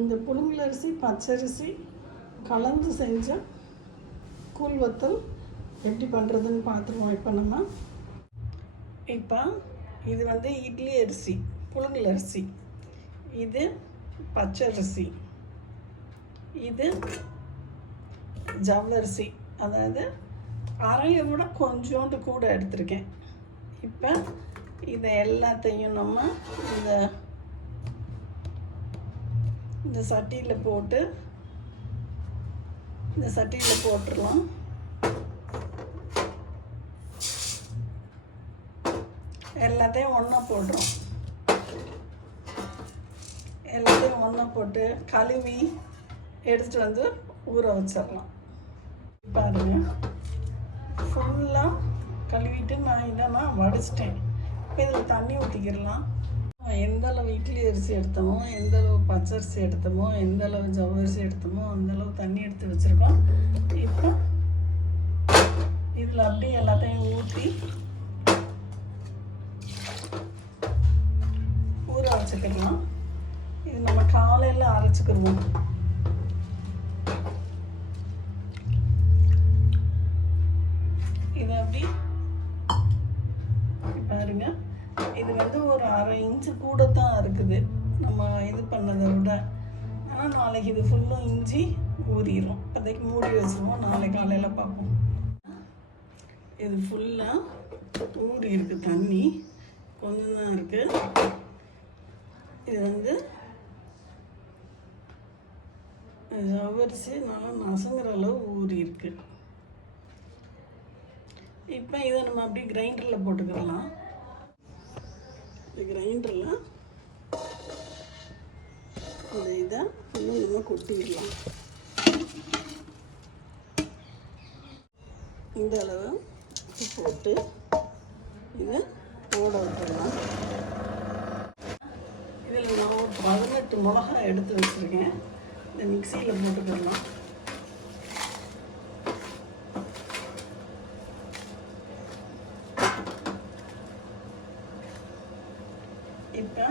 இந்த புழுங்கலரிசி பச்சரிசி கலந்து செஞ்ச கூழ் வத்தல் எப்படி பண்ணுறதுன்னு பார்த்துருவோம். இப்போ இது வந்து இட்லி அரிசி புழுங்கலரிசி, இது பச்சரிசி, இது ஜவ்வரிசி, அதாவது அரையை விட கொஞ்சோண்டு கூட எடுத்திருக்கேன். இப்போ இதை எல்லாத்தையும் நம்ம இந்த சட்டியில் போட்டுடலாம். எல்லாத்தையும் ஒன்றா போட்டுரும். எல்லாத்தையும் ஒன்றா போட்டு கழுவி எடுத்துகிட்டு வந்து ஊற வச்சிடலாம். பாருங்க, ஃபுல்லாக கழுவிட்டு நான் இதெல்லாம் வடிச்சிட்டேன். இப்போ இதில் தண்ணி ஊற்றிக்கிடலாம். எந்த அளவு இட்லி அரிசி எடுத்தோமோ, எந்த அளவு பச்சரிசி எடுத்தோமோ, எந்த அளவு ஜவ்வரிசி எடுத்தோமோ அந்தளவு தண்ணி எடுத்து வச்சுருக்கோம். இப்போ இதில் அப்படியே எல்லாத்தையும் ஊற்றி ஊற வச்சுக்கிடலாம். இது நம்ம காலையில் அரைச்சிக்கிடுவோம். இது அப்படி பாருங்க, இது வந்து ஒரு அரை இன்ச்சு கூட தான் இருக்குது நம்ம இது பண்ணதை விட. ஆனால் நாளைக்கு இது ஃபுல்லும் இஞ்சி ஊறிடும். இப்போதைக்கு மூடி வச்சுருவோம், நாளைக்கு காலையில் பார்ப்போம். இது ஃபுல்லாக ஊறி இருக்குது, தண்ணி கொஞ்சம் தான் இருக்குது. இது வந்து ஜவ்வரிசி நல்லா நசுங்கிற அளவு ஊறி இருக்கு. இப்போ இதை நம்ம அப்படியே கிரைண்டரில் போட்டுக்கலாம். கிரைண்டரில் இந்த இதை இன்னும் நம்ம கொட்டிடலாம். இந்த அளவு போட்டு இதை ஓட விட்டுடலாம். இதில் நான் ஒரு 18 மிளகாய் எடுத்து வச்சுருக்கேன். இந்த மிக்சியில் போட்டுக்கலாம். இப்போ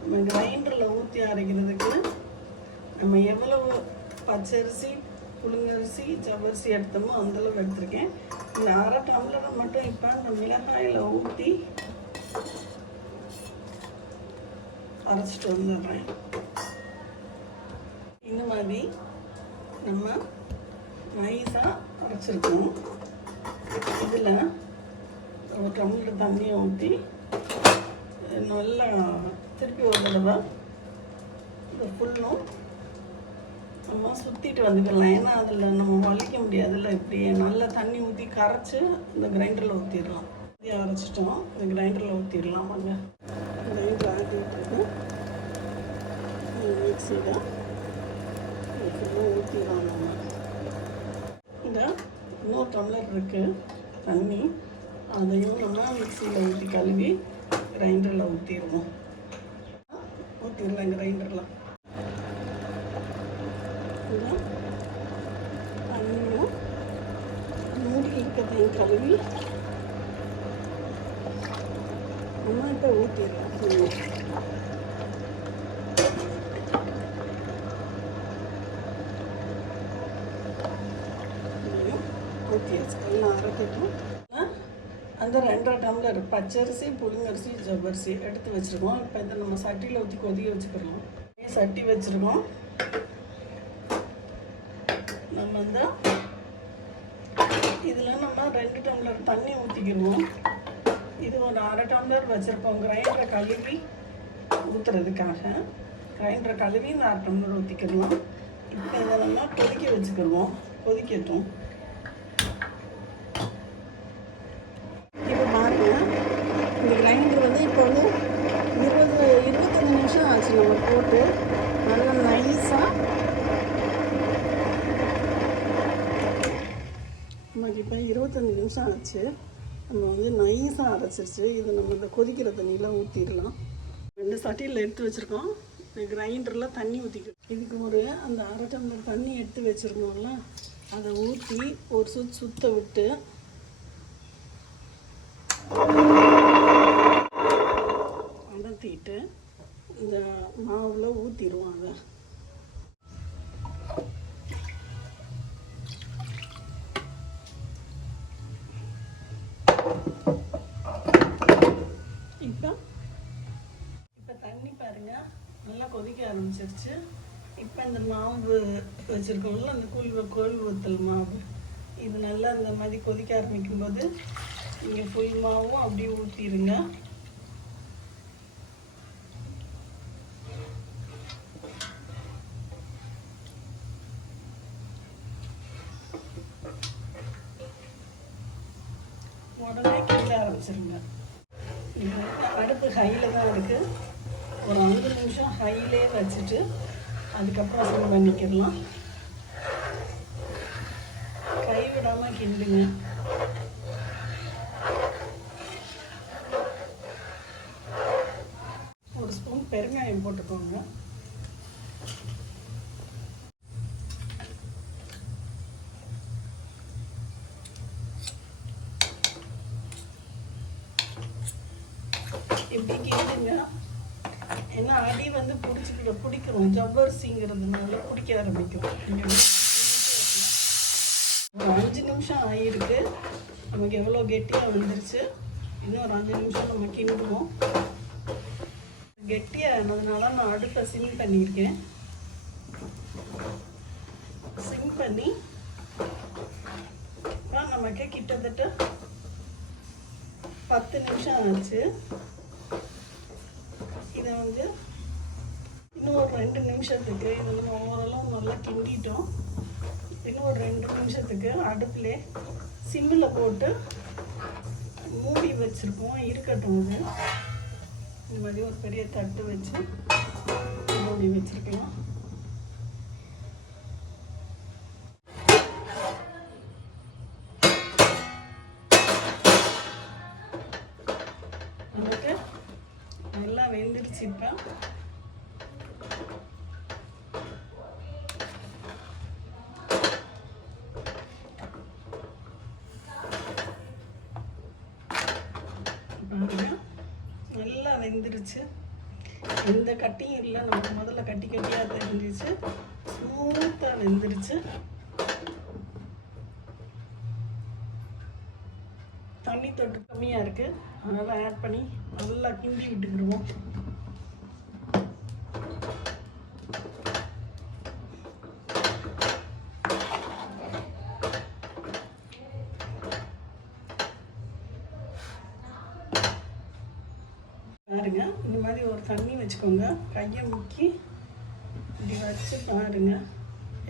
நம்ம கிரைண்டரில் ஊற்றி அரைக்கிறதுக்கு நம்ம எவ்வளவு பச்சரிசி புழுங்கரிசி ஜவ்வரிசி எடுத்தோமோ அந்தளவு எடுத்திருக்கேன். இந்த அரை டம்ளரை மட்டும் இப்போ இந்த மிளகாயில் ஊற்றி அரைச்சிட்டு வந்துடுறேன். இந்த மாதிரி நம்ம நைஸாக அரைச்சிருக்கோம். இதில் ஒரு டம்ளர் தண்ணியை ஊற்றி நல்லா திருப்பி ஒரு தடவை இந்த ஃபுல்லும் நம்ம சுற்றிட்டு வந்துக்கலாம். ஏன்னா அதில் நம்ம வலிக்க முடியாதுல்ல. இப்படியே நல்லா தண்ணி ஊற்றி கரைச்சி இந்த கிரைண்டரில் ஊற்றிடலாம். இதை அரைச்சிட்டோம், இந்த கிரைண்டரில் ஊற்றிடலாம். வாங்க, கிரைண்டர் ஆக்கிட்டு மிக்சியில் ஃபுல்லாக ஊற்றிடலாம். நம்ம இந்த இன்னொரு டம்ளர் இருக்குது தண்ணி, அதையும் நம்ம மிக்சியில் ஊற்றி கழுவி கிரைண்டரில் ஊற்றிடலாம். கிரைண்டரில் தண்ணியும் மூடி இருக்கிறதையும் கழுவி நம்ம இப்போ ஊற்றிடலாம். ஊற்றியாச்சு, எல்லாம் அரைக்கட்டும். அந்த 2.5 டம்ளர் பச்சரிசி புழுங்கரிசி ஜவ்வரிசி எடுத்து வச்சுருக்கோம். இப்போ இதை நம்ம சட்டியில் ஊற்றி கொதிக்க வச்சுக்கிறோம். சட்டி வச்சுருக்கோம். நம்ம இதில் நம்ம 2 டம்ளர் தண்ணி ஊற்றிக்கிடுவோம். இது ஒரு அரை டம்ளர் வச்சுருக்கோம். கிரைண்டரை கழுவி ஊற்றுறதுக்காக கிரைண்டரை கழுவி இந்த அரை டம்ளர் ஊற்றிக்கிடுவோம். இப்போ இதை நம்ம கொதிக்க வச்சுக்கிடுவோம். கொதிக்கட்டும். இந்த கிரைண்டர் வந்து இப்போ வந்து 25 நிமிஷம் ஆச்சு நம்ம போட்டு நல்லா நைஸாக. நமக்கு இப்போ 25 நிமிஷம் ஆச்சு. நம்ம வந்து நைஸாக அரைச்சிருச்சு. இது நம்ம இந்த கொதிக்கிற தண்ணியில் ஊற்றிடலாம். இந்த சட்டியில் எடுத்து வச்சுருக்கோம். இந்த கிரைண்டரில் தண்ணி ஊற்றிக்கணும். இதுக்கு ஒரு அந்த அரை டம்ளர் தண்ணி எடுத்து வச்சுருக்கோம்ல, அதை ஊற்றி ஒரு சுத்த விட்டு அடர்த்திட்டு இந்த மாவில் ஊற்றிடுவோம். அதை இப்போ தண்ணி பாருங்கள் நல்லா கொதிக்க ஆரம்பிச்சிருச்சு. இப்போ இந்த மாவு வச்சுருக்கோம்ல, அந்த கோல் ஊத்தல் மாவு, இது நல்லா இந்த மாதிரி கொதிக்க ஆரம்பிக்கும் போது நீங்கள் ஃபுல் மாவும் அப்படியே ஊற்றிடுங்க. உடனே கிண்ட ஆரம்பிச்சிருங்க. அடுப்பு ஹையில் தான் இருக்குது. ஒரு 5 நிமிஷம் ஹையிலே வச்சுட்டு அதுக்கப்புறம் சிம் பண்ணிக்கிடலாம். கைவிடாமல் கிண்டுங்க. ஒரு ஸ்பூன் பெருங்காயம் போட்டுக்கோங்க. இப்படி கிண்டுங்க. ஏன்னா அடி வந்து பிடிக்கிறோம், ஜவ்வரிசிங்கிறதுனால பிடிக்க ஆரம்பிக்கும். ஒரு 5 நிமிஷம் ஆகிருக்கு. நமக்கு எவ்வளோ கெட்டியாக வந்துருச்சு. இன்னும் ஒரு 5 நிமிஷம் நம்ம கிண்டுவோம். கெட்டியாக ஆனதுனால நான் அடுப்பை சிம் பண்ணியிருக்கேன். சிம் பண்ணி நமக்கு கிட்டத்தட்ட 10 நிமிஷம் ஆச்சு. இதை வந்து இன்னும் ஒரு 2 நிமிஷத்துக்கு இது வந்து ஓரளவு நல்லா கிண்டிட்டோம். இன்னும் ஒரு 2 நிமிஷத்துக்கு அடுப்புலே சிம்மில் போட்டு மூடி வச்சுருக்கோம். இருக்கட்டும். அது இந்த மாதிரி ஒரு பெரிய தட்டு வச்சு மூடி வச்சுருக்கலாம். நமக்கு நல்லா வெந்துருச்சு. இப்போ நல்லா வெந்துருச்சு. எந்த கட்டியும் இல்லை. நமக்கு முதல்ல கட்டியாக தெரிஞ்சிச்சு. ஸ்மூத்தாக வெந்துருச்சு. தண்ணி தொட்டு கம்மியாக இருக்குது, அதனால் ஆட் பண்ணி நல்லா கிண்டி விட்டுக்கிடுவோம். பாருங்க, இந்த மாதிரி ஒரு தண்ணி வச்சுக்கோங்க. கையை முக்கி இப்படி வச்சு பாருங்க,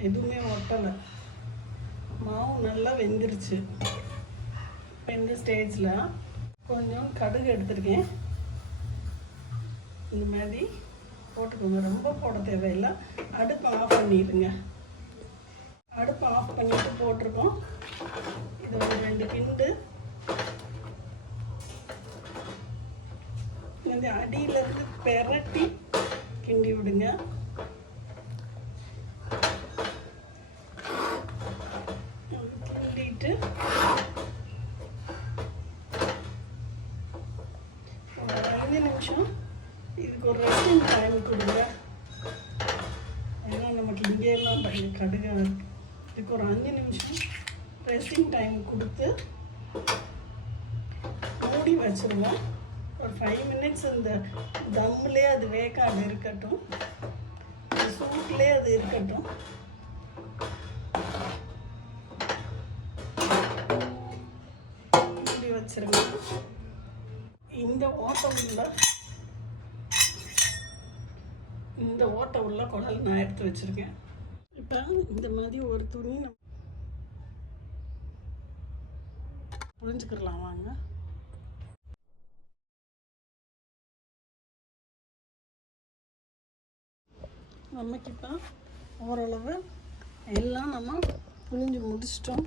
எதுவுமே ஒட்டலை. மாவு நல்லா வெந்துருச்சு. இந்த ஸ்டேஜில் கொஞ்சம் கடுகு எடுத்துருக்கேன். இந்த மாதிரி போட்டுக்கோங்க. ரொம்ப போட தேவையில்லை. அடுப்பை ஆஃப் பண்ணிடுங்க. அடுப்பை ஆஃப் பண்ணிட்டு போட்டிருக்கோம். இது ஒரு 2 கிண்டு இந்த அடியிலேருந்து பெரட்டி கிண்டி விடுங்க. கிண்டிட்டு ஒரு 5 நிமிஷம் இதுக்கு ஒரு ரெஸ்டிங் டைம் கொடுங்க. ஏன்னா நமக்கு இங்கேயெல்லாம் கடுகாக இருக்குது. இதுக்கு ஒரு 5 நிமிஷம் ரெஸ்டிங் டைம் கொடுத்து மூடி வச்சுருவோம். ஒரு 5 மினிட்ஸ் இந்த தம்லேயே அது வேக்காது இருக்கட்டும். சூட்லேயே அது இருக்கட்டும். மூடி வச்சுருங்க. இந்த ஓட்டை உள்ள குடல் நான் எடுத்து வச்சுருக்கேன். இப்போ இந்த மாதிரி ஒரு துணி நம்ம புரிஞ்சுக்கிடலாம். வாங்க. நமக்கு இப்போ ஓரளவு எல்லாம் நம்ம புழிஞ்சு முடிச்சிட்டோம்.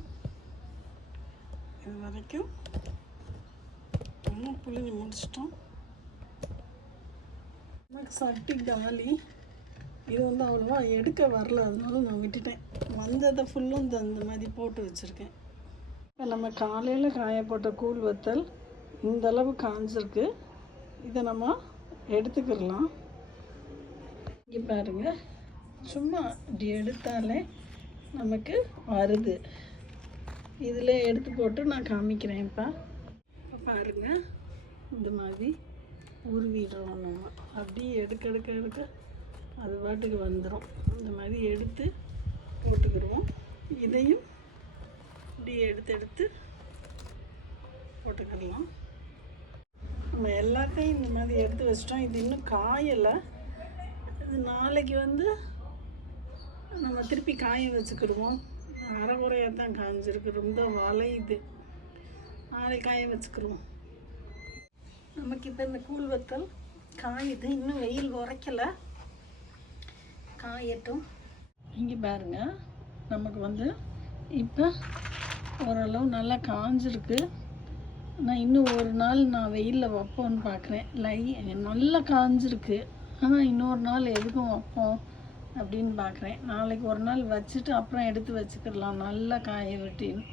இது வரைக்கும் நம்ம புழிஞ்சு முடிச்சிட்டோம். நமக்கு சட்டி காலி. இது வந்து அவ்வளோவா எடுக்க வரல, அதனால நான் விட்டுட்டேன். வந்ததை ஃபுல்லும் அந்த மாதிரி போட்டு வச்சுருக்கேன். இப்போ நம்ம காலையில் காய போட்ட கூழ் வத்தல் இந்தளவு காஞ்சிருக்கு. இதை நம்ம எடுத்துக்கிடலாம். இங்கே பாருங்கள், சும்மா இப்படி எடுத்தாலே நமக்கு வருது. இதில் எடுத்து போட்டு நான் காமிக்கிறேன். இப்போ பாருங்கள், இந்த மாதிரி உருவிடுறோம். நம்ம அப்படியே எடுக்க அது பாட்டுக்கு வந்துடும். இந்த மாதிரி எடுத்து போட்டுக்கிடுவோம். இதையும் இப்படியே எடுத்து போட்டுக்கிடலாம். நம்ம எல்லாத்தையும் இந்த மாதிரி எடுத்து வச்சிட்டோம். இது இன்னும் காயலை. இது நாளைக்கு நம்ம திருப்பி காய வச்சுக்கிடுவோம். அரைகுறையாக தான் காய்ஞ்சிருக்கு, ரொம்ப வளையுது. நாளைக்கு காய வச்சுக்கிடுவோம். நமக்கு இப்போ இந்த கூழ் வத்தல் காயுது, இன்னும் வெயில் உரைக்கலை, காயட்டும். இங்கே பாருங்க, நமக்கு இப்போ ஓரளவு நல்லா காஞ்சிருக்கு. நான் இன்னும் ஒரு நாள் நான் வெயிலில் வைப்போன்னு பார்க்குறேன். நல்லா காஞ்சிருக்கு, ஆனால் இன்னொரு நாள் எதுக்கும் வைப்போம் அப்படின்னு பார்க்குறேன். நாளைக்கு ஒரு நாள் வச்சுட்டு அப்புறம் எடுத்து வச்சுக்கிடலாம், நல்லா காய வெட்டின்னு.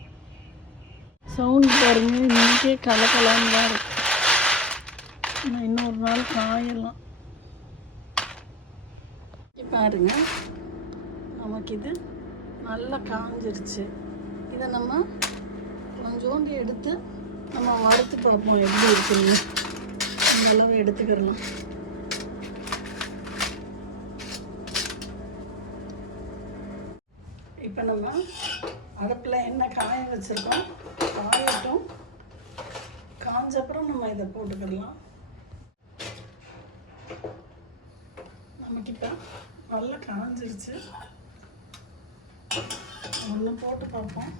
சவுண்ட் பாருங்க, இன்றைக்கே கலக்கலான்னு தான் இருக்கு. நான் இன்னொரு நாள் காயலாம். பாருங்க, நமக்கு இது நல்லா காஞ்சிருச்சு. இதை நம்ம கொஞ்சோண்டு எடுத்து நம்ம வறுத்து பார்ப்போம் எப்படி இருக்குன்னு. இந்த அளவு எடுத்துக்கிடலாம். இப்போ நம்ம அடுப்பில் எண்ணெய் காய வச்சுருக்கோம், காயட்டும். காஞ்சப்புறம் நம்ம இதை போட்டுக்கிடலாம். நமக்கு இப்போ நல்லா காஞ்சிருச்சு. ஒன்று போட்டு பார்ப்போம்.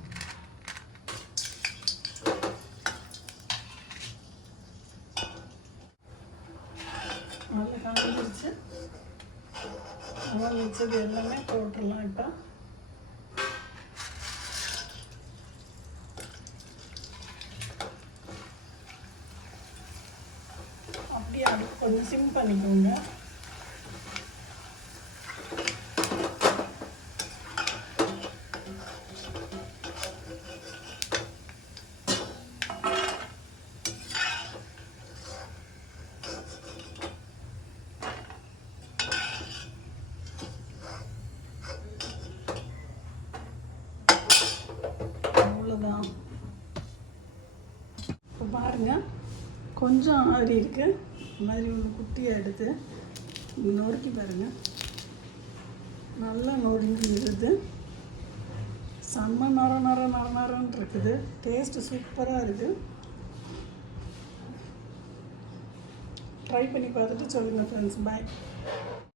நல்லா காஞ்சிருச்சு. நல்லா மிச்சது எல்லாமே போட்டுடலாம். இப்போ அப்படியே அடுப்பு கொஞ்சம் சிம் பண்ணிக்கோங்க. அவ்வளோதான். இப்போ பாருங்கள், கொஞ்சம் ஆறி இருக்குது. இந்த மாதிரி ஒரு குட்டியை எடுத்து நொறுக்கி பாருங்கள். நல்லா நொறுங்கிடுது. செம்ம நரன்னு இருக்குது. டேஸ்ட்டு சூப்பராக இருக்குது. ட்ரை பண்ணி பார்த்துட்டு சொல்லுங்கள் ஃப்ரெண்ட்ஸ். பாய்.